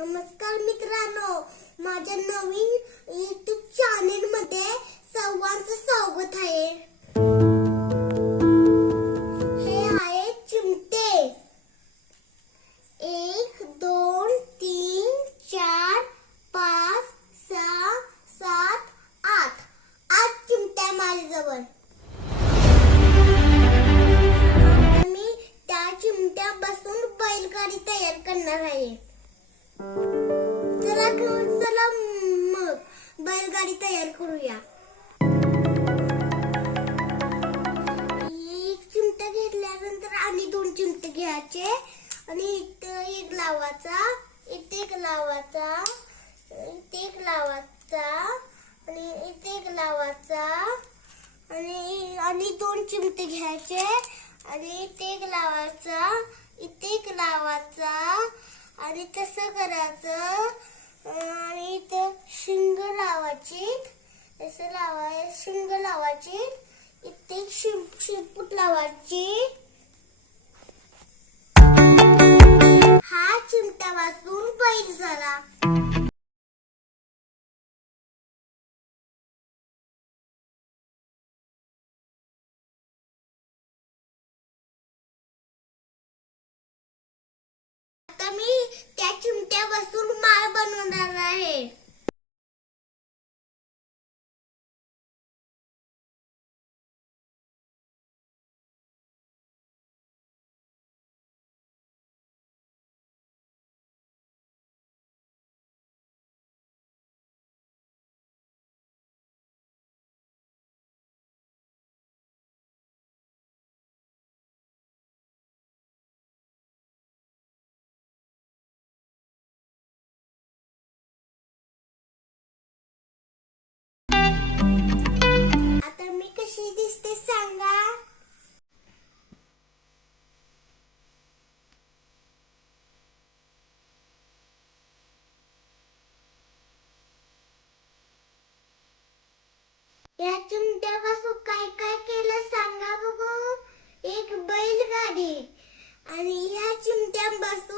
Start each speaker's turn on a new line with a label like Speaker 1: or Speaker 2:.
Speaker 1: नमस्कार मित्रांनो माझ्या नवीन युट्यूब चॅनेल बैलगाडी तयार करूया. एक चिमटा घेतल्यानंतर आणि दोन चिमटे घ्यायचे. आणि इथं एक लावायचा इथे एक लावायचा इथे एक लावायचा आणि इथे एक लावायचा आणि आणि दोन चिमटे घ्यायचे. आणि इथे एक लावायचा इथे एक लावायचा आणि तसं करायचं आणि इथं शिंग लावायची शिंग लावायची इथे शिंप शिंपूट लावायची. हा चिमटा वाचून बैल झाला. आता मी त्या चिमट्या बसून माळ बन numbers